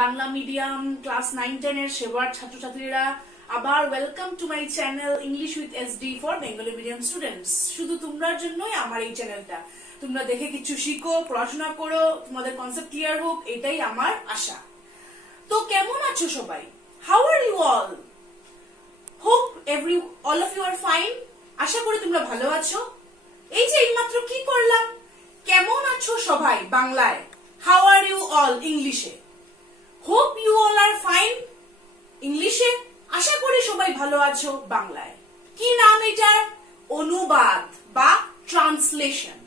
Bangla medium class 9-10 এর সেবার ছাত্রছাত্রীরা আবার welcome to my channel English with SD for Bengali medium students. শুধু তোমরার জন্যই আমার এই চ্যানেলটা। তোমরা দেখে কিছু শিখো, পড়াশোনা করো, তোমাদের কনসেপ্ট ক্লিয়ার হোক, এটাই আমার আশা। তো কেমন আছো সবাই? How are you all? Hope all of you are fine. আশা করি তোমরা ভালো আছো। এই যে এইমাত্র কি করলাম, কেমন আছো সবাই বাংলায়, হাউ আর ইউ অল ইংলিশে। Hope you all are fine ইংলিশে। আশা করি সবাই ভালো আছো বাংলায়। কি নাম এটার? অনুবাদ বা ট্রান্সলেশন।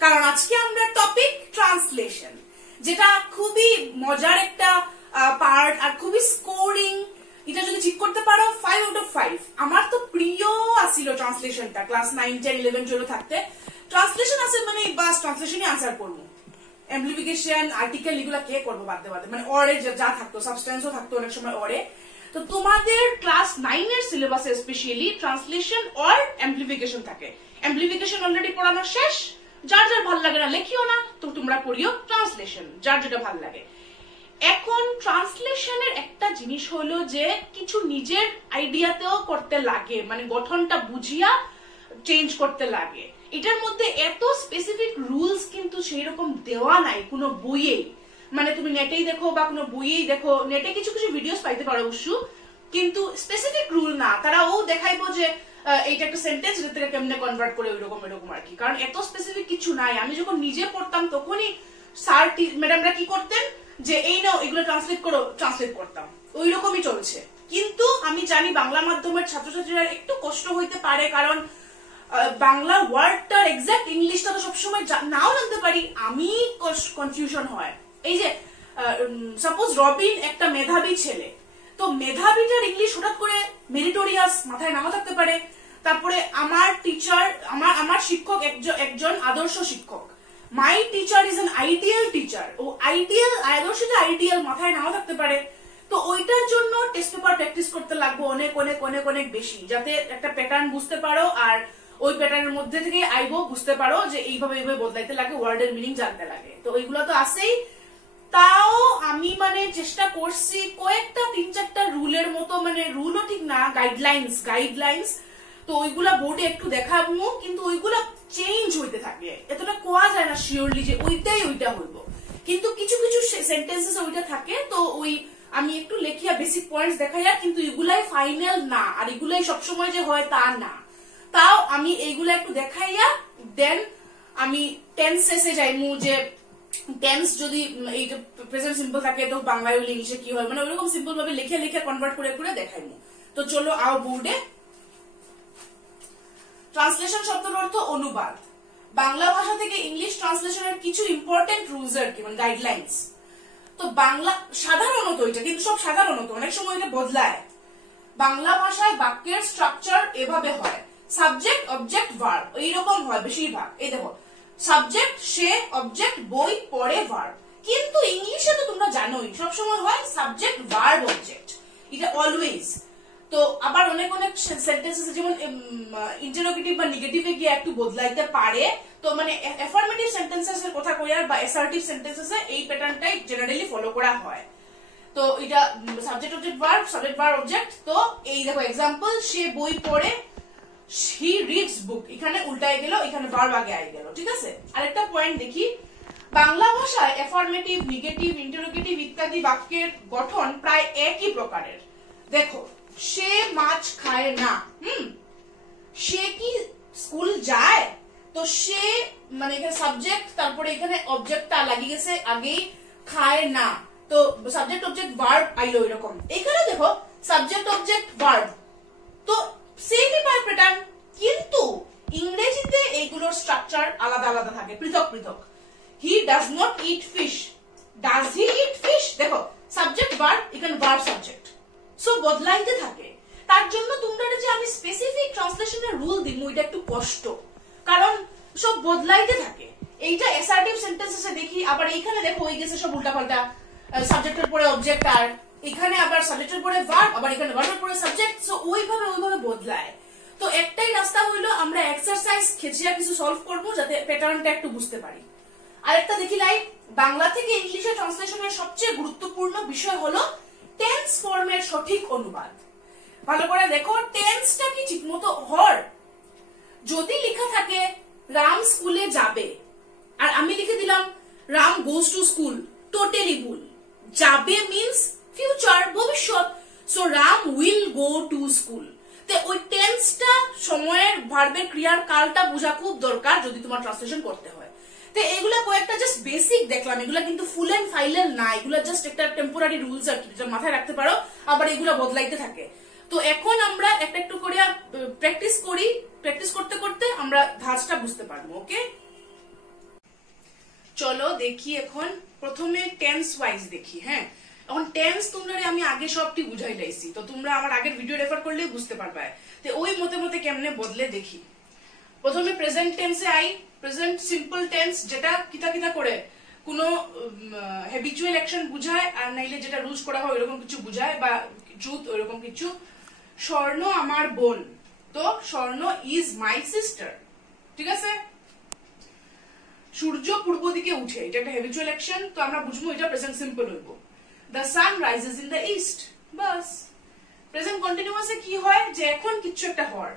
কারণ আজকে আমরা টপিক ট্রান্সলেশন, যেটা খুবই মজার একটা পার্ট আর খুবই স্কোরিং। এটা যদি ঠিক করতে পারো 5 out of 5। আমার তো প্রিয় আসিল ট্রান্সলেশনটা ক্লাস 9, 10, 11, 12 থাকতে। ট্রান্সলেশন আছে মানে বাস ট্রান্সলেশনই আনসার করবো। এমপ্লিফিকেশন, আর্টিকেল এগুলা কে করবো বাদে বাদে, মানে অরে যা থাকতো, সাবস্টেন্সও থাকতো অনেক সময় অরে। তো তোমাদের ক্লাস 9 এর সিলেবাসে স্পেশালি ট্রান্সলেশন আর এমপ্লিফিকেশন থাকে। এমপ্লিফিকেশন অলরেডি পড়ানো শেষ, যার যার ভাল লাগে না লেখিও না, তো তোমরা পড়িও ট্রান্সলেশন, যার যেটা ভাল লাগে। এখন ট্রান্সলেশনের একটা জিনিস হলো যে কিছু নিজের আইডিয়াতেও করতে লাগে, মানে গঠনটা বুঝিয়া চেঞ্জ করতে লাগে। এটার মধ্যে এত স্পেসিফিক রুলস কিন্তু সেই রকম দেওয়া নাই কোনো বইয়েই। মানে তুমি নেটেই দেখো বা কোনো বইয়েই দেখো, নেটে কিছু কিছু ভিডিওস পাইতে পারো অবশ্য, কিন্তু স্পেসিফিক রুল না। তারাও দেখাইবো যে এইটা একটা সেন্টেন্স, এটা থেকে কেমনে কনভার্ট করে এরকম আর কি। কারণ এত স্পেসিফিক কিছু নাই। আমি যখন নিজে পড়তাম তখনই স্যার ম্যাডামরা কি করতেন যে এই নাও এগুলো ট্রান্সলেট করো, ট্রান্সলেট করতাম, ওই রকমই চলছে। কিন্তু আমি জানি বাংলা মাধ্যমের ছাত্রছাত্রীরা একটু কষ্ট হইতে পারে, কারণ বাংলা ওয়ার্ডটার এক্সাক্ট ইংলিশটা তো সবসময় নাও জানতে পারি, আমি কনফিউশন হয়। এই যে সাপোজ রবিন একটা মেধাবী ছেলে, তো মেধাবীটার ইংলিশ হঠাৎ করে মেরিটোরিয়াস মাথায় নাও থাকতে পারে। তারপরে আমার টিচার, আমার শিক্ষক একজন আদর্শ শিক্ষক, my teacher is an ideal teacher, ও আইডিয়াল আদর্শটা আইডিয়াল মাথায় নাও থাকতে পারে। তো ওইটার জন্য টেস্ট পেপার প্র্যাকটিস করতে লাগবে অনেক অনেক অনেক অনেক বেশি, যাতে একটা প্যাটার্ন বুঝতে পারো আর ওই প্যাটার্নের মধ্যে থেকে আইবো বুঝতে পারো যে এইভাবে এইভাবে বদলাইতে লাগে, ওয়ার্ডের মিনিং জানতে লাগে। তো ওইগুলো তো আছেই। তাও আমি মানে চেষ্টা করছি কয়েকটা 3-4টা রুলের মতো, মানে রুলও ঠিক না, গাইডলাইন্স। তো ওইগুলা বোর্ডে একটু দেখাবো, কিন্তু ওইগুলা চেঞ্জ হইতে থাকে। এতটা কোয়া যায় না শিওরলি যে ওইটাই ওইটা হইব, কিন্তু কিছু কিছু সেন্টেন্সেস ওইটা থাকে। তো ওই আমি একটু লেখিয়া বেসিক পয়েন্টস দেখাইয়া, কিন্তু এগুলাই ফাইনাল না, আর এগুলাই সবসময় যে হয় তা না। তাও আমি এইগুলা একটু দেখাইয়া দেন আমি টেন্সেসে যাইমু, যে টেন্স যদি এইটা প্রেজেন্ট সিম্পল থাকে তো বাংলায় হইলে ইংলিশে কি হয়, মানে ওইরকম সিম্পল ভাবে লিখে লিখে কনভার্ট করে করে দেখাইমু। তো চলো আও বোর্ডে। ট্রান্সলেশন শব্দের অর্থ অনুবাদ। বাংলা ভাষা থেকে ইংলিশ ট্রান্সলেশনের কিছু ইম্পর্টেন্ট রুলস আর কি, মানে গাইডলাইন্স। তো বাংলা সাধারণত এটা, কিন্তু সব সাধারণত, অনেক সময় এটা বদলায়। বাংলা ভাষায় বাক্যের স্ট্রাকচার এভাবে হয়, সাবজেক্ট অবজেক্ট ভার্ব এইরকম হয় বেশিরভাগ। এই দেখো, সাবজেক্ট সে, অবজেক্ট বই, পরে ভার্ব। কিন্তু ইংলিশে তো তোমরা জানোই সবসময় হয় সাবজেক্ট ভার্ব অবজেক্ট, এটা অলওয়েজ। তো আবার অনেক অনেক সেন্টেন্সেস যেমন ইন্টারোগেটিভ বা নেগেটিভে গিয়ে একটু বদলাইতে পারে। তো মানে অ্যাফার্মেটিভ সেন্টেন্সেস এর কথা কইয়ার বা অ্যাসার্টিভ সেন্টেন্সেস এ এই প্যাটার্নটাই জেনারেলি ফলো করা হয়। তো এটা subject object verb, subject verb object. তো এই দেখো এক্সাম্পল, সে বই পড়ে, হি রিডস বুক, এখানে উল্টায় গেল, এখানে ভার্ব আগে আই গেল, ঠিক আছে। আরেকটা পয়েন্ট দেখি, বাংলা ভাষায় অ্যাফার্মেটিভ, নেগেটিভ, ইন্টারোগেটিভ ইত্যাদি বাক্যের গঠন প্রায় একই প্রকারের। দেখো, সে মাছ খায় না, সে কি স্কুল যায়? তো সে মানে এখানে সাবজেক্ট, তারপরে এখানে অবজেক্টটা লাগিয়ে গেছে আগেই, খায় না, তো সাবজেক্ট অবজেক্ট ভার্ব আইলো এরকম। এখানে দেখো সাবজেক্ট অবজেক্ট ভার্ব, তো সেমই প্যাটার্ন, কিন্তু ইংরেজিতে এইগুলোর স্ট্রাকচার আলাদা আলাদা থাকে, পৃথক পৃথক। He does not it fish, does he it fish, দেখো সাবজেক্ট ভার্ব, এখানে ভার্ব সাবজেক্ট, সো বদলাইতে থাকে। তার জন্য তোমরা যে আমি স্পেসিফিক ট্রান্সলেশনের রুল দিই, এটা একটু কষ্ট, কারণ সব বদলাইতে থাকে। এইটা অ্যাসার্টিভ সেন্টেন্সেসে দেখি, আবার এইখানে দেখো হয়ে গেছে সব উল্টাপাল্টা, সাবজেক্টের পরে অবজেক্ট, আর এখানে আবার সাবজেক্টের পরে ভার্ব, আবার এখানে ভার্বের পরে সাবজেক্ট, সো ওইভাবে বদলায়। তো একটাই রাস্তা হইলো আমরা এক্সারসাইজ খেচিয়া কিছু সলভ করবো, যাতে প্যাটার্নটা একটু বুঝতে পারি। আরেকটা দেখি লাইক, বাংলা থেকে ইংলিশে ট্রান্সলেশনের সবচেয়ে গুরুত্বপূর্ণ বিষয় হলো টেন্স ফর্মের সঠিক অনুবাদ। ভালো করে দেখো, টেন্সটা কি ঠিকমতো হর। যদি লেখা থাকে রাম স্কুলে যাবে, আর আমি লিখে দিলাম Ram goes to school, totally ভুল। যাবে মিন্স ফিউচার, ভবিষ্যৎ। So Ram will go to school. তো ওই টেন্সটা, সময়ের ভার্বের ক্রিয়ার কালটা বোঝা খুব দরকার যদি তোমার ট্রান্সলেশন করতে হয়। তো এগুলা কয়েকটা জাস্ট বেসিক দেখলাম, এগুলা কিন্তু ফুল এন্ড ফাইনাল না, এগুলা জাস্ট একটা টেম্পোরারি রুলস আর কি, যেটা মাথায় রাখতে পারো, আবার এগুলা বদলাইতে থাকে। তো এখন আমরা একটা একটু করে প্র্যাকটিস করি, প্র্যাকটিস করতে করতে আমরা ধাঁচটা বুঝতে পারবো। ওকে, চলো দেখি এখন প্রথমে টেন্স ওয়াইজ দেখি। হ্যাঁ, এখন টেন্স তোমরা আমি আগে সবটি বুঝাই লাইছি, তো তোমরা আমার আগের ভিডিও রেফার করলে বুঝতে পারবে। তো ওই মতে মতে কেমনে বদলে দেখি। প্রথমে প্রেজেন্ট টেন্সে আই। প্রেজেন্ট সিম্পল টেন্স, যেটা কিতা কিতা করে কোনো হ্যাবিচুয়াল অ্যাকশন বুঝায়, আর নাইলে যেটা রুলস করা হয় ওইরকম কিছু বুঝায়, বা ট্রুথ ওইরকম কিছু। স্বর্ণ আমার বোন, তো স্বর্ণ ইজ মাই সিস্টার, ঠিক আছে। সূর্য পূর্ব দিকে উঠে, এটা একটা হ্যাবিচুয়াল অ্যাকশন, তো আমরা বুঝবো এটা প্রেজেন্ট সিম্পল হইব। The sun rises in the east, বাস। প্রেজেন্ট কন্টিনিউয়াসে কি হয়, যে এখন কিছু একটা হওয়ার।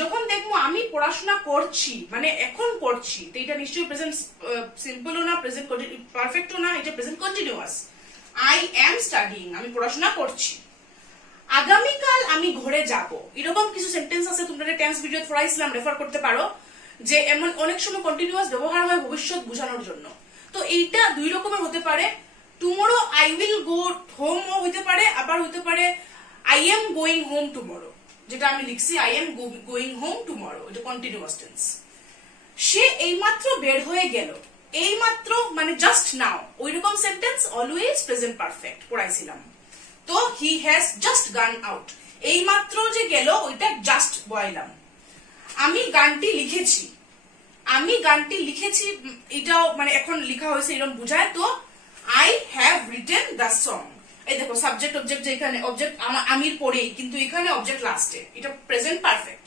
যখন দেখবো আমি পড়াশোনা করছি, মানে এখন করছি, তো এটা নিশ্চয়ই প্রেজেন্ট সিম্পলও না, প্রেজেন্ট পারফেক্টও না, এটা present continuous. I am studying, আমি পড়াশোনা করছি। আগামীকাল আমি ঘরে যাব, এরকম কিছু সেন্টেন্স আছে, তোমরা টেন্স ভিডিও পড়াইছিলাম, রেফার করতে পারো। যে এমন অনেক সময় কন্টিনিউয়াস ব্যবহার হয় ভবিষ্যৎ বোঝানোর জন্য। তো এইটা দুই রকমের হতে পারে। Tomorrow I will go home ও হইতে পারে, আবার হইতে পারে I am going home tomorrow, যেটা আমি লিখছি I am going home tomorrow, এটা কন্টিনিউয়াস টেন্স। সে এইমাত্র বের হয়ে গেল, এইমাত্র মানে জাস্ট নাও, ওইরকম সেন্টেন্স অলওয়েজ প্রেজেন্ট পারফেক্ট পড়াইছিলাম। তো he has just gone out, এইমাত্র যে গেল ওইটা জাস্ট বয়াইলাম। আমি গানটি লিখেছি, আমি গানটি লিখেছি, এটাও মানে এখন লেখা হয়েছে এরকম বুঝায়। তো I have written the song, এই দেখো সাবজেক্ট অবজেক্ট, যেখানে অবজেক্ট আমির পরেই, কিন্তু এখানে অবজেক্ট লাস্টে, এটা প্রেজেন্ট পারফেক্ট।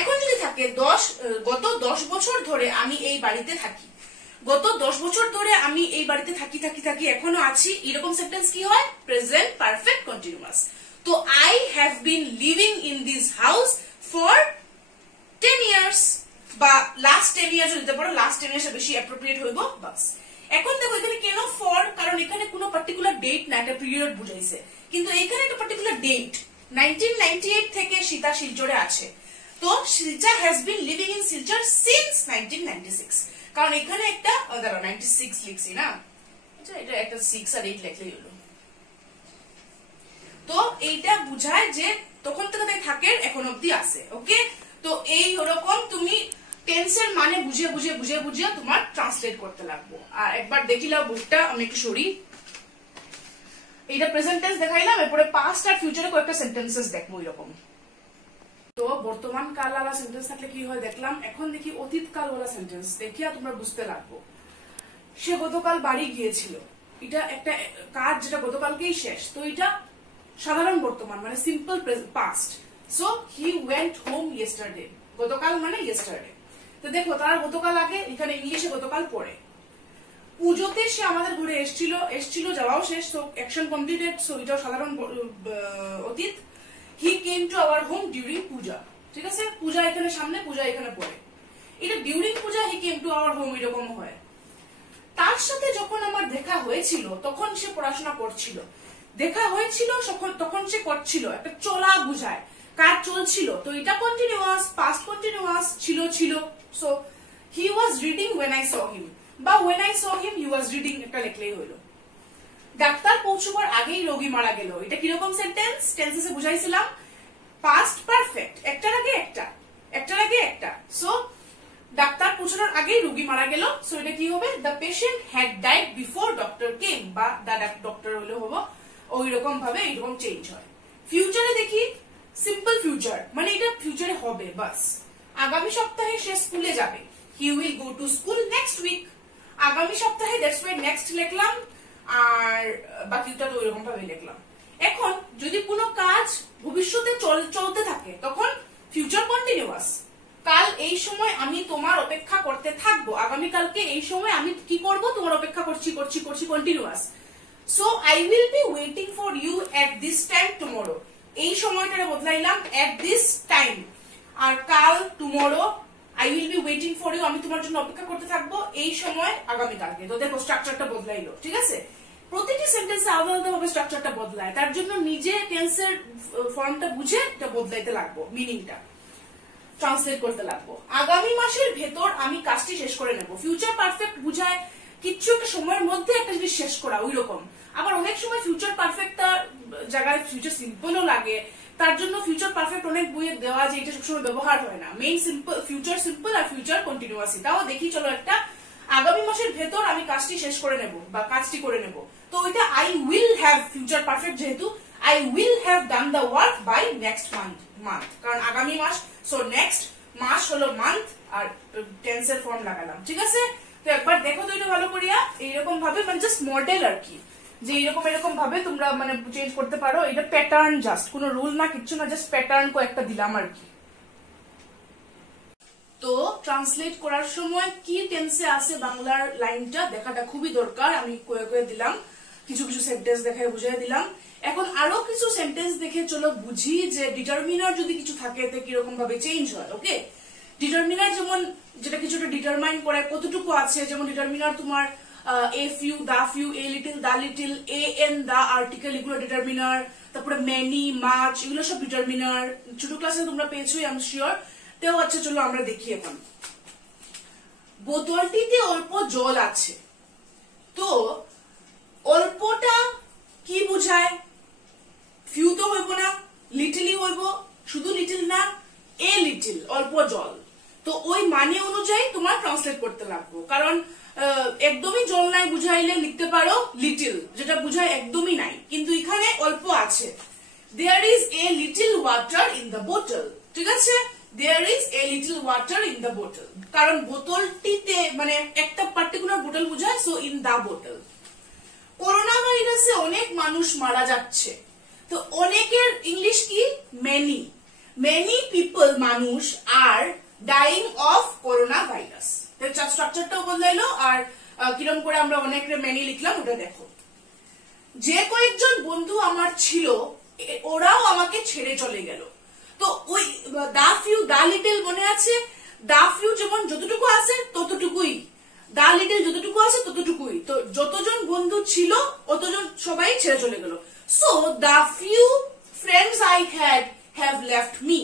এখন যদি থাকে গত 10 বছর ধরে আমি এই বাড়িতে থাকি, গত 10 বছর ধরে আমি এই বাড়িতে থাকি থাকি থাকি এখনো আছি, এরকম সেন্টেন্স কি হয়, প্রেজেন্ট পারফেক্ট কন্টিনিউয়াস। তো I have been living in this house for 10 years, বা লাস্ট 10 years হতে পারে, লাস্ট 10 years বেশি অ্যাপ্রোপ্রিয়েট হইব, বাস। এখন দেখো এখানে কেন ফর, কারণ এখানে কোনো পার্টিকুলার ডেট না, একটা পিরিয়ড বুঝাইছে, কিন্তু এখানে একটা পার্টিকুলার ডেট 1998 থেকে সীতা শিলচরে আছে। তো Silchar has been living in Silchar since 1996, কারণ এখানে একটা 96 লিখছি না, এটা একটা 6 আর 8 লিখলেই হলো। তো এইটা বুঝায় যে তখন থেকে থাকে, এখন অব্দি আছে। ওকে, তো এই রকম তুমি টেন্সের মানে বুঝিয়ে বুঝিয়ে বুঝিয়ে বুঝিয়ে তোমার ট্রান্সলেট করতে লাগবো। আর একবার দেখিলাম বুকটা, আমি একটু সরি, এইটা প্রেজেন্ট টেন্স দেখাইলাম, এরপরে পাস্ট আর ফিউচারে কয়েকটা সেন্টেন্সেস দেখবো এরকম। তো বর্তমান কালওয়ালা সেন্টেন্স থাকলে কি হয় দেখলাম, এখন দেখি অতীত কালওয়ালা সেন্টেন্স দেখিয়া তোমরা বুঝতে লাগবো। সে গতকাল বাড়ি গিয়েছিল, এটা একটা কাজ যেটা গতকালকেই শেষ, তো এটা সাধারণ বর্তমান মানে simple past. So he went home yesterday, গতকাল মানে ইয়েস্টারডে। তো দেখো তার গতকাল আগে, এখানে ইংলিশে গতকাল পরে। পুজোতে সে আমাদের ঘরে এসছিল, যাওয়াও শেষ, তো অ্যাকশন কমপ্লিটেড, সো এটাও সাধারণ অতীত। He came to our home during Puja, ঠিক আছে, পূজা এখানে সামনে, পূজা এখানে পরে, এটা during Puja, he came to our home, এরকম হয়। তার সাথে যখন আমার দেখা হয়েছিল তখন সে পড়াশোনা করছিল, দেখা হয়েছিল তখন সে করছিল, একটা চলা বুঝায়, কাজ চলছিল, তো এটা কন্টিনিউয়াস, পাস্ট কন্টিনিউয়াস, ছিল ছিল। So he was reading when I saw him, বা when I saw him he was reading, একটা লিখলেই হলো। ডাক্তার পৌঁছবার আগেই রোগী মারা গেল, এটা কিরকম সেন্টেন্স, টেন্সেসে বুঝাইছিলাম, পাস্ট পারফেক্ট, একটার আগে একটা, একটার আগে একটা। সো ডাক্তার পৌঁছানোর আগেই রোগী মারা গেল, সো এটা কি হবে, the patient had died before doctor came, বা দ্য ডক্টর হলে হবো, ওই রকম ভাবে এইরকম চেঞ্জ হয়। ফিউচারে দেখি সিম্পল ফিউচার, মানে এটা ফিউচারে হবে, বাস। আগামী সপ্তাহে সে স্কুলে যাবে, he will go to school next week, আগামী সপ্তাহে, দ্যাটস ওয়াই নেক্সট লিখলাম, আর বাকিটা তো ওইরকম ভাবে লিখলাম। এখন যদি কোনো কাজ ভবিষ্যতে চলতে থাকে তখন ফিউচার কন্টিনিউয়াস, কাল এই সময় আমি তোমার অপেক্ষা করতে থাকবো, আগামীকালকে এই সময় আমি কি করব, তোমার অপেক্ষা করছি করছি করছি continuous. So I will be waiting for you at this time tomorrow, এই সময়টা বদলাইলাম এট দিস টাইম, আর কাল tomorrow I will be waiting for you, আমি তোমার জন্য অপেক্ষা করতে থাকবো এই সময় আগামীকালকে। তো দেখো স্ট্রাকচারটা বদলাইলো, ঠিক আছে? প্রতিটি সেন্টেন্সে আলাদা আলাদা ভাবে স্ট্রাকচারটা বদলায়, তার জন্য নিজে টেন্সের ফর্মটা বুঝে এটা বদলাইতে লাগবো, মিনিংটা ট্রান্সলেট করতে লাগবো। আগামী মাসের ভেতর আমি কাজটি শেষ করে নেব। ফিউচার পারফেক্ট বুঝায় কিচ্ছু একটা সময়ের মধ্যে একটা জিনিস শেষ করা, ওই রকম। আবার অনেক সময় ফিউচার পারফেক্টটা জায়গায় ফিউচার সিম্পলও লাগে, তার জন্য ফিউচার পারফেক্ট অনেক বইয়ে দেওয়া যে এটা সবসময় ব্যবহার হয় না। মেইন সিম্পল, ফিউচার সিম্পল আর ফিউচার কন্টিনিউয়াসি। তাও দেখি চলো একটা, আগামী মাসের ভেতর আমি কাজটি শেষ করে নেব বা কাজটি করে নেব, তো ওইটা I will have, future perfect যেহেতু I will have done the work by next month, কারণ আগামী মাস, সো নেক্সট মাস হলো মান্থ, আর টেন্সের ফর্ম লাগালাম, ঠিক আছে? তো একবার দেখো তো এটা ভালো করিয়া, এইরকম ভাবে মানে জাস্ট মডেল আর কি, যে এরকম ভাবে তোমরা মানে চেঞ্জ করতে পারো। এটা প্যাটার্ন, জাস্ট কোনো রুল না, কিচ্ছু না, জাস্ট প্যাটার্ন কয়েকটা দিলাম আর কি। তো ট্রান্সলেট করার সময় কি টেন্সে আছে বাংলার লাইনটা দেখাটা খুবই দরকার। আমি কয়ে দিলাম, কিছু কিছু সেন্টেন্স দেখায় বুঝিয়ে দিলাম। এখন আরো কিছু সেন্টেন্স দেখে চলো বুঝি যে ডিটারমিনার যদি কিছু থাকে তো কিরকম ভাবে চেঞ্জ হয়। ওকে, ডিটারমিনার যেমন যেটা কিছুটা ডিটারমাইন করে কতটুকু আছে, যেমন ডিটারমিনার তোমার a few, the few, a little, the little, a an, the article, এগুলো ডিটারমিনার। তারপরে মেনি, মাচ, এগুলো সব ডিটারমিনার। ছোট ক্লাসে তোমরা পেয়েছোই, আই এম শিওর। তেও আচ্ছা চলো আমরা দেখি এখন। বোতলটিতে অল্প জল আছে, তো অল্পটা কি বুঝায়? ফিউ তো হইব না, লিটিলই হইব, শুধু লিটিল না, এ লিটিল, অল্প জল। তো ওই মানে অনুযায়ী তোমার ট্রান্সলেট করতে লাগবো, কারণ একদমই জল নাই বুঝাইলে লিখতে পারো লিটিল, যেটা বুঝায় একদমই নাই, কিন্তু এখানে অল্প আছে। There is a little water in the বোতল, ঠিক আছে? There is a little water in the বোতল, কারণ বোতলটিতে মানে একটা পার্টিকুলার বোতল বুঝায়, সো ইন দ্য বোতল। করোনা ভাইরাসে অনেক মানুষ মারা যাচ্ছে, তো অনেকের ইংলিশ কি? মেনি। মেনি পিপল, মানুষ, are dying of corona virus. স্ট্রাকচারটাও বদলাইলো, আর কিরকম করে আমরা অনেক মেনি লিখলাম ওটা দেখো। যে কয়েকজন বন্ধু আমার ছিল ওরাও আমাকে ছেড়ে চলে গেল, তো ওই দা ফিউ, দা লিটিল মনে আছে? দা ফিউ যেমন যতটুকু আছে ততটুকুই, দা লিটিল যতটুকু আছে ততটুকুই, তো যতজন বন্ধু ছিল অতজন সবাই ছেড়ে চলে গেল। So the few friends I had have left me,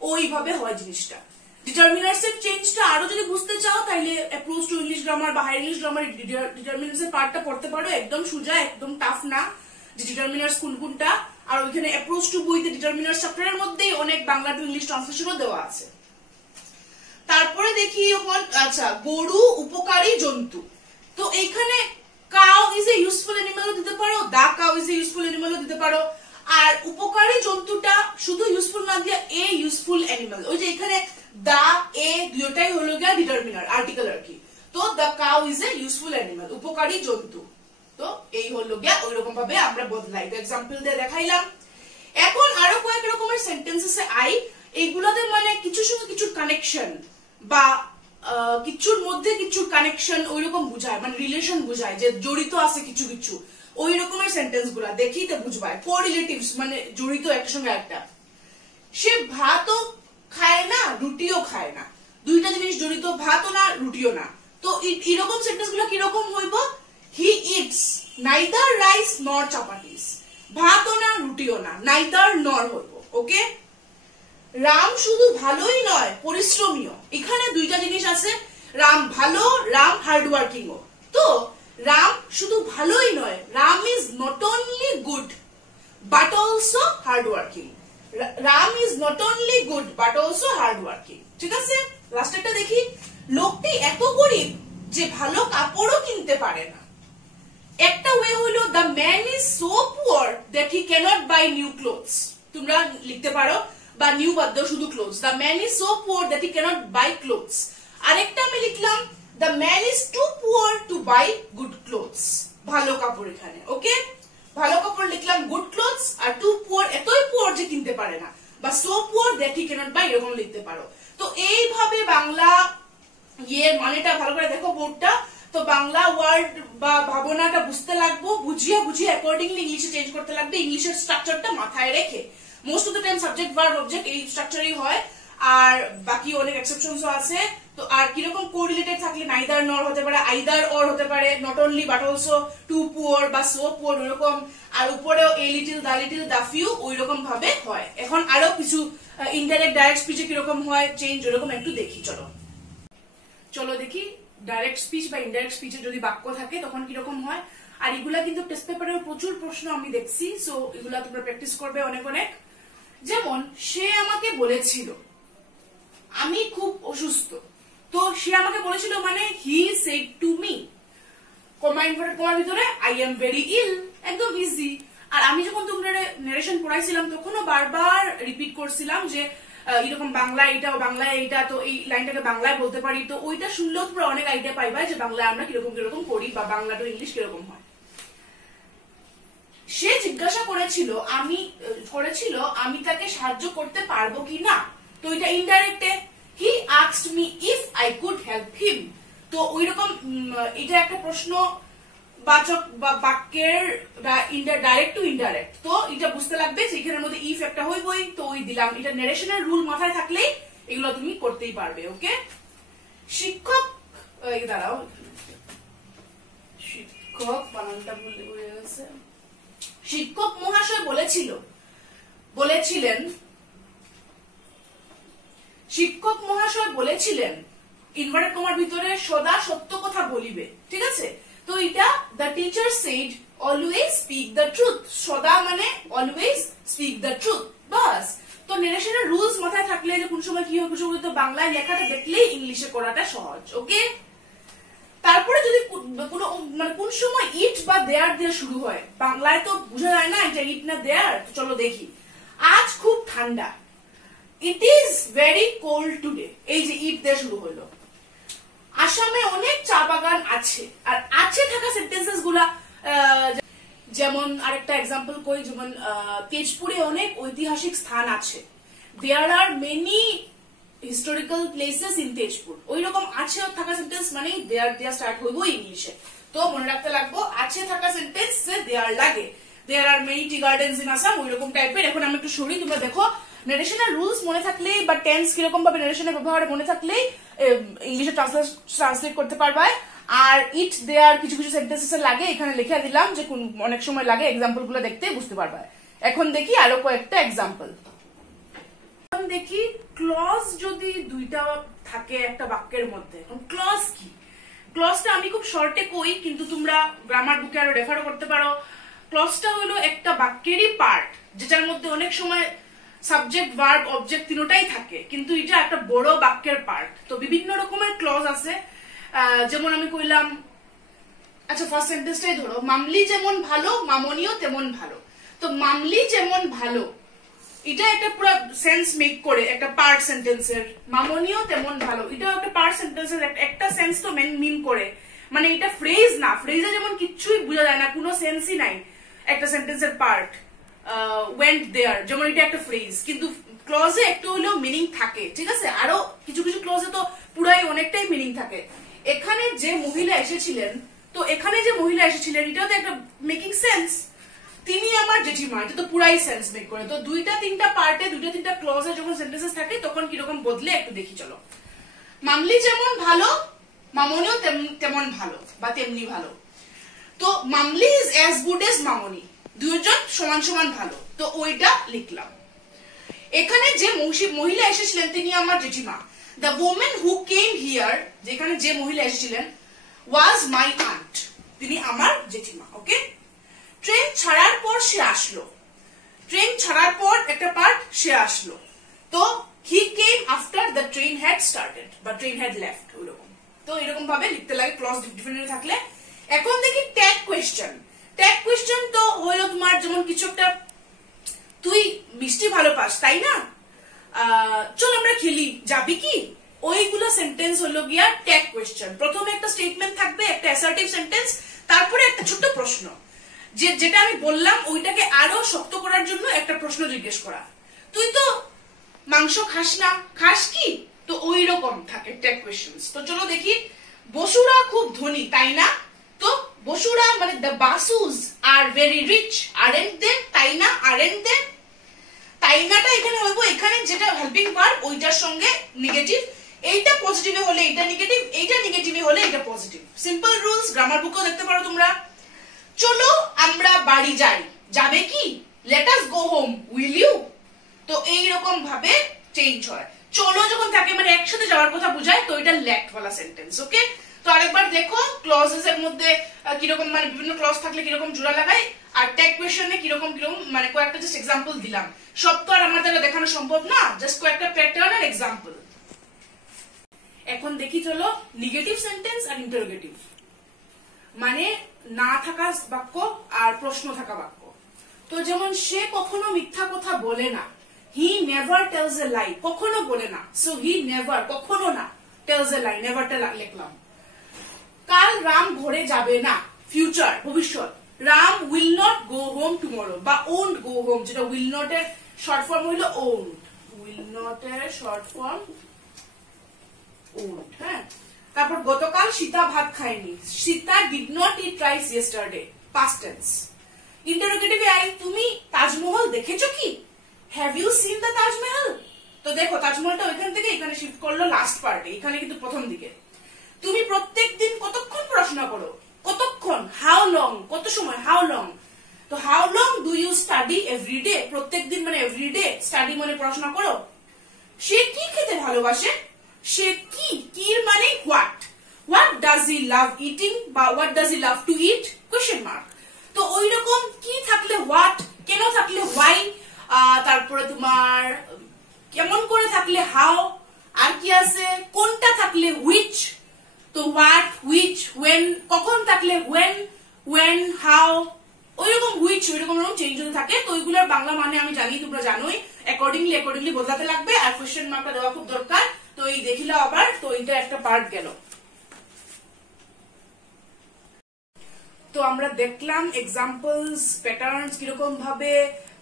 ওইভাবে হয় জিনিসটা। ডিটারমিনার্স এর চেঞ্জটা আরো যদি বুঝতে চাও তাহলে অ্যাপ্রোচ টু ইংলিশ গ্রামার বা হাই ইংলিশ গ্রামার ডিটারমিনার্স এর পার্টটা পড়তে পারো, একদম সোজা, একদম টাফ না যে ডিটারমিনার্স কোনটা। আর ওইখানে অ্যাপ্রোচ টু বইতে ডিটারমিনার্স চ্যাপ্টারের মধ্যেই অনেক বাংলা টু ইংলিশ ট্রান্সলেশনও দেওয়া আছে। তারপরে দেখি এখন, আচ্ছা, গরু উপকারী জন্তু, তো এইখানে কাউ ইজ এ ইউজফুল অ্যানিমালও দিতে পারো, the cow is a useful অ্যানিমালও দিতে পারো। আর উপকারী জন্তুটা শুধু ইউজফুল না দিয়ে এ ইউজফুল অ্যানিমাল, ওই যে এখানে দা, এ দুটোটাই হলো গিয়া ডিটারমিনার, আর্টিকেল আর কি। তো the cow is a useful animal, উপকারী জন্তু। তো এই হলো গিয়া ওই রকম ভাবে আমরা বদলাই। তো এক্সাম্পল দিয়ে দেখাইলাম। এখন আরো কয়েক রকমের সেন্টেন্স আছে আই, এইগুলোতে মানে কিছুর সঙ্গে কিছুর কানেকশন বা কিছুর মধ্যে কিছুর কানেকশন ওইরকম বুঝায়, মানে রিলেশন বুঝায়, যে জড়িত আছে কিছু কিছু, ওই রকমের সেন্টেন্স গুলা দেখি তো বুঝবাই। কোরিলেটিভস মানে জড়িত একটা সঙ্গে একটা। সে ভাতও খায় না রুটিও খায় না, দুইটা জিনিস জড়িত, ভাতও না রুটিও না। তো এরকম সেন্টেন্স গুলো কিরকম হইব? হি ইটস নাইদার রাইস নর চাপাতিস, ভাতও না রুটিও না, নাইদার নর হইব। ওকে, রাম শুধু ভালোই নয় পরিশ্রমীও, এখানে দুইটা জিনিস আছে, রাম ভালো, রাম হার্ড ওয়ার্কিং। তো রাম শুধু ভালোই নয়, Ram is not only good but also hard working. Ram is not only good but also hard working, ঠিক আছে? লাস্টেরটা দেখি। লোকটি এত গরিব যে ভালো কাপড়ও কিনতে পারে না। একটা ওয়ে হলো the man is so poor that he can't buy new clothes, তোমরা লিখতে পারো, বা নিউ বাদ দাও, শুধু clothes. The man is so poor that he can't buy clothes. আরেকটা আমি লিখলাম the man is too poor to buy good clothes, ভালো কাপড় এখানে। ওকে, ভালো কাপড় লিখলাম গুড ক্লোথস, আর টু পুয়ার এতই পুয়ার যে কিনতে পারে না, বা so poor that he can't by, এরকম লিখতে পারো। তো এইভাবে বাংলা মানেটা ভালো করে দেখো বোর্ডটা, তো বাংলা ওয়ার্ড বা ভাবনাটা বুঝতে লাগবো, বুঝিয়ে অ্যাকর্ডিংলি ইংলিশে চেঞ্জ করতে লাগবে, ইংলিশের স্ট্রাকচারটা মাথায় রেখে। Most of the time subject verb object এই স্ট্রাকচারই হয়, আর বাকি অনেক এক্সেপশনসও আছে। তো আর কিরকম কোরিলেটেড থাকলে নাইদার নর হতে পারে, আইদার অর হতে পারে, not only but also too poor বা সো পুয়ার ওইরকম, আর উপরেও এ লিটিল, দা ফিউ ওইরকম ভাবে হয়। এখন আরো কিছু ইনডাইরেক্ট ডাইরেক্ট স্পিচে কিরকম হয় চেঞ্জ ওইরকম একটু দেখি। চলো দেখি ডাইরেক্ট স্পিচ বা ইনডাইরেক্ট স্পিচে যদি বাক্য থাকে তখন কিরকম হয়। আর এগুলা কিন্তু টেস্ট পেপারের প্রচুর প্রশ্ন আমি দেখছি, সো এগুলা তোমরা প্র্যাকটিস করবে অনেক অনেক। যেমন সে আমাকে বলেছিল আমি খুব অসুস্থ, তো সে আমাকে বলেছিল মানে he said to me, comma inverted কমার ভিতরে আই এম ভেরি ইল, একদম ইজি। আর আমি যখন তোমরা নারেশন পড়াইছিলাম তখনও বারবার রিপিট করছিলাম যে এরকম বাংলা এটা ও বাংলায় এইটা, তো এই লাইনটাকে বাংলায় বলতে পারি, তো ওইটা শুনলেও তোমরা অনেক আইডিয়া পাইবা যে বাংলায় আমরা কিরকম কিরকম করি বা বাংলা টু ইংলিশ কিরকম হয়। সে জিজ্ঞাসা করেছিল আমি তাকে সাহায্য করতে পারবো কি না, তো এটা ইনডাইরেক্টে he asked me if I could help him, তো ওইরকম এটা একটা প্রশ্ন বাচক বা বাক্যের ডাইরেক্ট টু ইনডাইরেক্ট, তো এটা বুঝতে লাগবে যে এখানের মধ্যে ইফ একটা হইবই, তো ওই দিলাম। এটা নারেশনের রুল মাথায় থাকলেই এগুলো তুমি করতেই পারবে। ওকে, শিক্ষক দাঁড়াও, শিক্ষক বানানটা ভুলে গেছে। শিক্ষক মহাশয় বলেছিলেন ইনভার্টেড কমার ভিতরে সদা সত্য কথা বলিবে, ঠিক আছে। তো এটা the teacher said always speak the truth, সদা মানে অলওয়েজ স্পিক দ্য ট্রুথ, বাস। তো নারেশনের রুলস মাথায় থাকলে যে কোন সময় কি হবে, তো বাংলায় লেখাটা দেখলেই ইংলিশে করাটা সহজ। ওকে, তারপরে যদি মানে কোন সময় ইট বা দেয়ার দিয়ে শুরু হয়, বাংলায় তো বোঝা যায় না এটা ইট না দেয়ার, তো চলো দেখি। আজ খুব ঠান্ডা, it is very cold today, এই যে ইট দিয়ে শুরু হলো। আসামে অনেক চা বাগান আছে, আর আছে থাকা সেন্টেন্সেস গুলা যেমন আরেকটা এক্সাম্পল কই, যেমন তেজপুরে অনেক ঐতিহাসিক স্থান আছে, there are many historical places in Tezpur, ওই রকম আছে থাকা সেন্টেন্স মানে দেয়ার দিয়া স্টার্ট হইব ইংলিশে, তো মনে রাখতে লাগবো আছে থাকা সেন্টেন্স দেয়ার লাগে। There are many tea gardens in Assam, ওই রকম টাইপের। এখন আমি একটু সরি, তোমরা দেখো নারেশনের রুলস মনে থাকলেই বা টেন্স কিরকম ভাবে নারেশনের ব্যবহারে মনে থাকলেই ইংলিশে ট্রান্সলেট করতে পারবে। আর ইট দেয়ার কিছু কিছু সেন্টেন্সেস লাগে, এখানে লিখে দিলাম যে অনেক সময় লাগে, এক্সাম্পল গুলো দেখতে বুঝতে পারবে। এখন দেখি আরো কয়েকটা এক্সাম্পল। দেখি ক্লজ যদি দুইটা থাকে একটা বাক্যের মধ্যে, এখন ক্লজ কি? ক্লজটা আমি খুব শর্টে কই, কিন্তু তোমরা গ্রামার বুকে আরো রেফারও করতে পারো। ক্লজটা হলো একটা বাক্যেরই পার্ট, যেটার মধ্যে অনেক সময় সাবজেক্ট ভার্ব অবজেক্ট তিনটাই থাকে, কিন্তু এটা একটা বড় বাক্যের পার্ট। তো বিভিন্ন রকমের ক্লজ আছে, যেমন আমি কইলাম, আচ্ছা ফার্স্ট সেন্টেন্সটাই ধরো, মামলি যেমন ভালো মামনিও তেমন ভালো। তো মামলি যেমন ভালো এটা একটা পুরো সেন্স মেক করে একটা পার্ট সেন্টেন্সের, মামনিও তেমন ভালো এটাও একটা পার্ট সেন্টেন্সের একটা সেন্স তো মিন করে, মানে এটা ফ্রেজ না, ফ্রেজে যেমন কিচ্ছুই বোঝা যায় না, কোনো সেন্সই নাই একটা সেন্টেন্সের পার্ট ওয়েন্ট দেয়ার, যেমন এটা একটা ফ্রেজ, কিন্তু ক্লজে একটু হলেও মিনিং থাকে, ঠিক আছে। আরো কিছু কিছু ক্লজে তো পুরাই অনেকটাই মিনিং থাকে। এখানে যে মহিলা এসেছিলেন, তো এখানে যে মহিলা এসেছিলেন এটাও তো একটা মেকিং সেন্স, তিনি আমার জেঠিমা, এটা তো পুরাই সেন্স মেক করে। তো দুইটা তিনটা পার্টে দুইটা তিনটা ক্লজে যখন সেন্টেন্সেস থাকে তখন কিরকম বদলে একটু দেখি চলো। মামলি যেমন ভালো মামনিও তেমন ভালো বা তেমনি ভালো। তো মামলি ইজ অ্যাজ গুড এজ মামনি, দুইজন সমান সমান ভালো, তো ওইটা লিখলাম। এখানে যে মহিলা এসেছিলেন তিনি আমার জেঠিমা, the women who came here, যেখানে যে মহিলা এসেছিলেন, ওয়াজ মাই আন্ট, তিনি আমার জেঠিমা। ওকে, ট্রেন ছাড়ার পর সে আসলো, ট্রেন ছাড়ার পর একটা পার্ট সে আসলো, তো he came after the train had started বা ট্রেন হ্যাড লেফট, ওইরকম। তো এরকম ভাবে লিখতে লাগে ক্লজ ডিফারেন্ট থাকলে। এখন দেখি ট্যাগ কোয়েশ্চেন। ট্যাগ কোয়েশ্চেন তো হলো তোমার যেমন কিছু একটা, তুই মিষ্টি ভালো পাস তাই না, চল আমরা খেলি, যাবি কি, ওইগুলো সেন্টেন্স হলো গিয়া ট্যাগ কোয়েশ্চেন। প্রথমে একটা স্টেটমেন্ট থাকবে, একটা অ্যাসার্টিভ সেন্টেন্স, তারপরে একটা ছোট্ট প্রশ্ন, যেটা আমি বললাম ওইটাকে আরো শক্ত করার জন্য একটা প্রশ্ন জিজ্ঞেস করা। তুই তো মাংস খাস না, খাস কি, তো ওই রকম থাকে টেক কোয়েশ্চেন্স। তো চলো দেখি, বসুরা খুব ধনী তাই না? তো বসুরা মানে the Basus are very rich, aren't they? তাই না, আরেন্ট দে? তাই নাটা এখানে হইব, এখানে যেটা হেল্পিং ভার্ব ওইটার সঙ্গে নেগেটিভ, এইটা পজিটিভে হলে এইটা নেগেটিভ, এইটা নেগেটিভে হলে এটা পজিটিভ। সিম্পল রুলস, গ্রামার বুকও দেখতে পারো তোমরা। চলো আমরা বাড়ি যাই, যাবে কি? Let us go home, will you? তো এইরকম ভাবে চেঞ্জ হয়। চলো যখন থাকে মানে একসাথে যাওয়ার কথা বোঝায়, তো এটা লেট ওয়ালা সেন্টেন্স। ওকে, তো আরেকবার দেখো ক্লজেস এর মধ্যে কিরকম মানে বিভিন্ন ক্লজ থাকলে কিরকম জোড়া লাগায়, আর টেক কোয়েশ্চনে কিরকম কিরকম মানে কয়েকটা জাস্ট এক্সাম্পল দিলাম। সব তো আর আমার দ্বারা দেখানো সম্ভব না, জাস্ট কয়েকটা প্যাটার্ন আর এক্সাম্পল। এখন দেখি চলো নেগেটিভ সেন্টেন্স আর ইন্টারোগেটিভ, মানে না থাকা বাক্য আর প্রশ্ন থাকা বাক্য। তো যেমন সে কখনো মিথ্যা কথা বলে না, হি নেভার টেলস এ লাই, কখনো বলে না, সো হি নেভার, কখনো না, টেলস এ লাই, নেভারটা লিখলাম। কাল রাম ঘরে যাবে না, ফিউচার, ভবিষ্যৎ, Ram will not go home tomorrow, বা ওন্ট গো হোম, যেটা উইল নট এর শর্ট ফর্ম হইলো ওন্ট, উইল নট এর শর্ট ফর্ম ওন্ট। হ্যাঁ, তারপর গতকাল সীতা ভাত খায়নি, Sita did not eat rice yesterday, past tense. ইন্টারোগেটিভে আই, তুমি তাজমহল দেখেছো কি? Have you seen the Taj Mahal? তো দেখো তাজমহলটা ওইখান থেকে এখানে শিফট করলো লাস্ট পার্টে, এখানে কিন্তু প্রথম দিকে। তুমি প্রত্যেকদিন কতক্ষণ পড়াশোনা করো? কতক্ষণ, হাউ লং, কত সময়, হাউ লং। তো how long do you study every day? প্রত্যেকদিন মানে এভরিডে, স্টাডি মানে পড়াশোনা করো। সে কি খেতে ভালোবাসে? সে কি, কির মানে what, what does he love eating, বা what does he love to eat, question mark. তো ওই রকম কি থাকলে হোয়াট, কেন থাকলে হোয়াই, তারপরে তোমার কেমন করে থাকলে হাউ, আর কি আছে কোনটা থাকলে হুইচ, তো হোয়াট, হুইচ, ওয়েন, কখন থাকলে ওয়েন, ওয়েন, হাউ, ওইরকম হুইচ, ওইরকম চেঞ্জ হতে থাকে। তো ওইগুলোর বাংলা মানে আমি জানি, তোমরা জানোই, অ্যাকর্ডিংলি বদলাতে লাগবে, আর কোয়েশ্চেন মার্কটা দেওয়া খুব দরকার। তো এই দেখিলা আবার, তো এটা একটা পার্ট গেল। তো আমরা দেখলাম এক্সাম্পলস, প্যাটার্নস, কিরকম ভাবে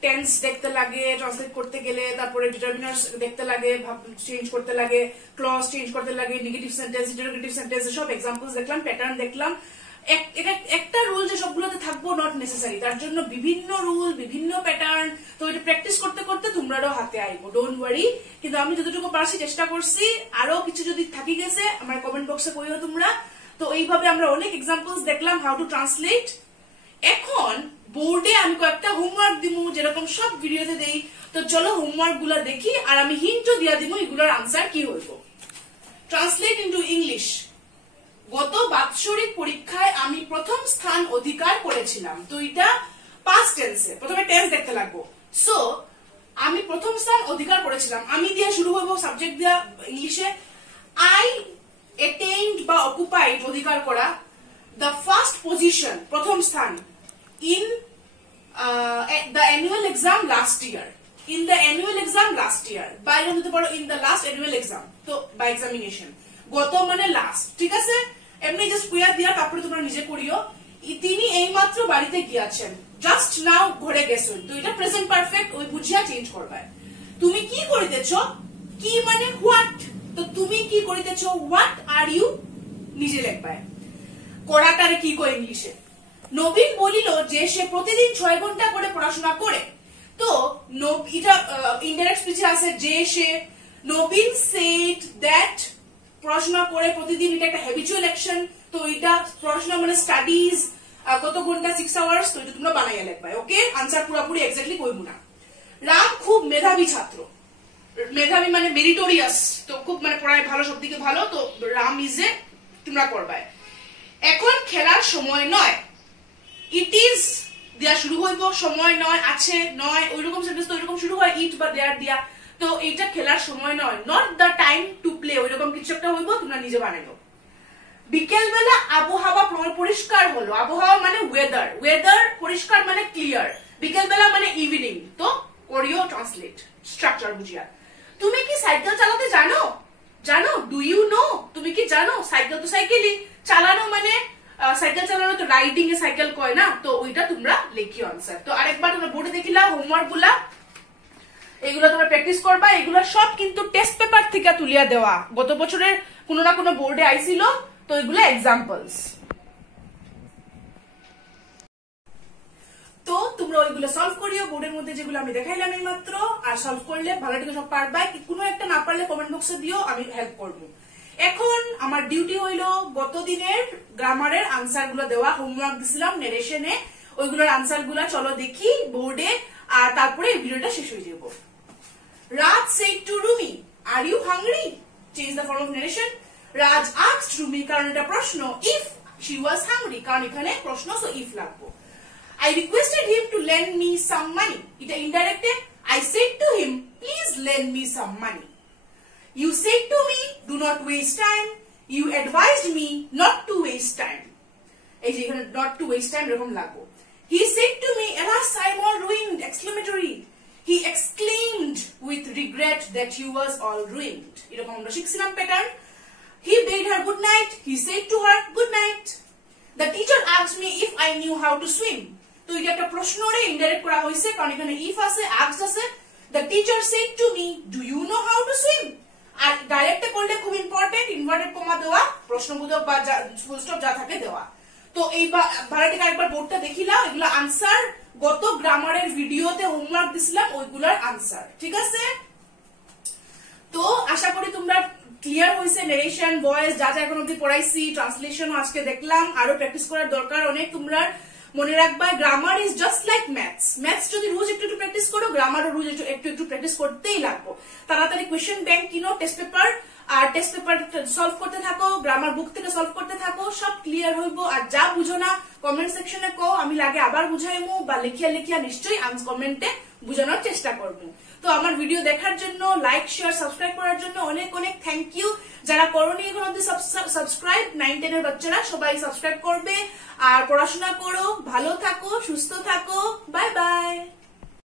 টেন্স দেখতে লাগে ট্রান্সলেট করতে গেলে, তারপরে ডিটারমিনার্স দেখতে লাগে, চেঞ্জ করতে লাগে, ক্লজ চেঞ্জ করতে লাগে, নেগেটিভ সেন্টেন্স, ইন্টারোগেটিভ সেন্টেন্স, সব এক্সাম্পলস দেখলাম, প্যাটার্ন দেখলাম। একটা রুল যে সবগুলোতে থাকবো নট নেসেসারি, তার জন্য বিভিন্ন রুল, বিভিন্ন প্যাটার্ন। তো এটা প্র্যাকটিস করতে করতে তোমরাও হাতে আইবো, ডোন্ট ওয়ারি। কিন্তু আমি যতটুকু পারছি চেষ্টা করছি, আরো কিছু যদি থাকি গেছে আমার কমেন্ট বক্সে কইও তোমরা। তো এইভাবে আমরা অনেক এক্সাম্পলস দেখলাম হাউ টু ট্রান্সলেট। এখন বোর্ডে আমি কয়েকটা হোমওয়ার্ক দিব, যেরকম সব ভিডিওতে দেই। তো চলো হোমওয়ার্ক গুলা দেখি, আর আমি হিন্টও দিয়া দিব এগুলোর আনসার কি হইব। Translate into English. গত বাৎসরিক পরীক্ষায় আমি প্রথম স্থান অধিকার করেছিলাম। তো এটা পাস্ট টেন্সে, প্রথমে টেন্স দেখতে লাগবো। সো আমি প্রথম স্থান অধিকার করেছিলাম, আমি দিয়া শুরু হইব, সাবজেক্ট দিয়া ইংলিশে আই attained বা occupied, অধিকার করা, the first position, প্রথম স্থান, in the annual exam last year, in the annual exam last year, বাইরে হতে পারো in the last annual exam, তো by examination, গত মানে লাস্ট, ঠিক আছে। এমনি জাস্ট কুইয়া দিয়া তারপরে তোমরা নিজে করিও। তিনি এইমাত্র বাড়িতে গিয়েছেন, জাস্ট নাও ঘরে গেছেন, তো এটা প্রেজেন্ট পারফেক্ট, ওই বুঝিয়া চেঞ্জ করবে। তুমি কি করিতেছো, কি মানে হোয়াট, তো তুমি কি করিতেছো, হোয়াট আর ইউ, নিজে লিখবে। করাটারে কি কয় ইংলিশে? নবীন বলিল যে সে প্রতিদিন 6 ঘন্টা করে পড়াশোনা করে। তো এটা ইনডাইরেক্ট স্পিচে আছে যে সে। নবীন সেড দ্যাট পড়াশোনা করে প্রতিদিন, এটা একটা হ্যাবিচুয়াল অ্যাকশন। তো এটা পড়াশোনা মানে স্টাডিজ, কত ঘন্টা, 6 আওয়ার্স। তো এটা তোমরা বানাইয়া লিখবে। ওকে, আনসার পুরোপুরি এক্স্যাক্টলি কইব না। রাম খুব মেধাবী ছাত্র, মেধাবী মানে মেরিটোরিয়াস, তো খুব মানে পড়ায় ভালো, সব দিকে ভালো। তো রাম ইজ এ, তোমরা করবে। এখন খেলার সময় নয়, ইট ইজ দিয়া শুরু হইব, সময় নয়, আছে নয়, ওইরকম সেন্টেন্স তো ওইরকম শুরু হয় ইট বা দেয়ার দিয়া। তো এইটা খেলার সময় নয়, not the time to play, ওইরকম কিছু একটা হইব, তোমরা নিজে বানাইও। বিকেল বেলা আবহাওয়া পরিষ্কার হলো, আবহাওয়া মানে ওয়েদার, ওয়েদার পরিষ্কার মানে ক্লিয়ার, বিকেল বেলা মানে ইভিনিং। তো করিও ট্রান্সলেট স্ট্রাকচার বুঝিয়া। তুমি কি সাইকেল চালাতে জানো, জানো, ডু ইউ নো, তুমি কি জানো, সাইকেল তো সাইকেলই, চালানো মানে সাইকেল চালানো তো রাইডিং এ সাইকেল কয় না। তো ওইটা তোমরা লিখিও আনসার। তো আরেকবার তোমরা বোর্ডে দেখিলা হোমওয়ার্ক গুলা। এগুলো তোমরা প্র্যাকটিস করবা। এগুলো সব কিন্তু টেস্ট পেপার থেকে তুলিয়া দেওয়া, গত বছরের কোনো না কোনো বোর্ডে আইছিল, তো এগুলো এক্সাম্পলস। তো তোমরা ওইগুলো সলভ করিও বোর্ডের মধ্যে, যেগুলো আমি দেখাইলাম এই মাত্র। আর সলভ করলে ভালো থেকে সব পারবা, কোনো একটা না পারলে কমেন্ট বক্সে দিও, আমি হেল্প করবো। এখন আমার ডিউটি হইলো গত দিনের গ্রামারের আনসার গুলো দেওয়া, হোমওয়ার্ক দিছিলাম নেরেশনে, ওইগুলোর আনসার গুলা চলো দেখি বোর্ডে, আর তারপরে এই ভিডিওটা শেষ হয়ে যাবো। Raj said to Rumi, "Are you hungry?" Change the form of narration. Raj asked Rumi, কারণ এটা প্রশ্ন, if she was hungry, কারণ এখানে প্রশ্ন, so if লাগবো। I requested him to lend me some money. এটা ইনডাইরেক্টে, I said to him, "Please lend me some money." You said to me, "Do not waste time." You advised me not to waste time. এই যে এখানে not to waste time এরকম লাগবো। He said to me, "Alas, I am all ruined!" Exclamatory. He exclaimed with regret that he was all ruined. এরকম আমরা শিখছিলাম pattern. He bade her good night. He said to her, "Good night." The teacher asked me if I knew how to swim. তো এটা একটা প্রশ্নরে indirect করা হয়েছে, কারণ এখানে if আছে, asked আছে। The teacher said to me, "Do you know how to swim?" আর ডাইরেক্টে করলে খুব ইম্পর্টেন্ট, ইনভার্টেড কমা দেওয়া, প্রশ্নবোধক বা ফুল স্টপ যা থাকে দেওয়া। তো এই ভাড়াটিকে একবার বোর্ডটা দেখিলাম, এগুলো আনসার গত গ্রামারের ভিডিওতে হোমওয়ার্ক দিছিলাম, ওইগুলার আনসার, ঠিক আছে? তো আশা করি তোমরা ক্লিয়ার হয়েছে, নেরেশন, ভয়েস যা যা এখন অব্দি পড়াইছি, ট্রান্সলেশনও আজকে দেখলাম, আরো প্র্যাকটিস করার দরকার অনেক। তোমরা মনে রাখবা, grammar is just like maths. Maths যদি রোজ একটু একটু প্র্যাকটিস করো, গ্রামারও রোজ একটু একটু প্র্যাকটিস করতেই লাগবো। তাড়াতাড়ি কোয়েশ্চেন ব্যাংক কিনো, টেস্ট পেপার, আর টেস্ট পেপার সলভ করতে থাকো, গ্রামার বুক থেকে সলভ করতে থাকো, সব ক্লিয়ার হইব। আর যা বুঝো না কমেন্ট সেকশনে কো, আমি লাগে আবার বুঝাইমু, বা লিখিয়া লিখিয়া নিশ্চয়ই কমেন্টে বুঝানোর চেষ্টা করবো। তো আমার ভিডিও দেখার জন্য, লাইক, শেয়ার, সাবস্ক্রাইব করার জন্য অনেক অনেক থ্যাংক ইউ। যারা করোনি এখন অব্দি সাবস্ক্রাইব, 9-10 এর বাচ্চারা সবাই সাবস্ক্রাইব করবে। আর পড়াশোনা করো, ভালো থাকো, সুস্থ থাকো, বাই বাই।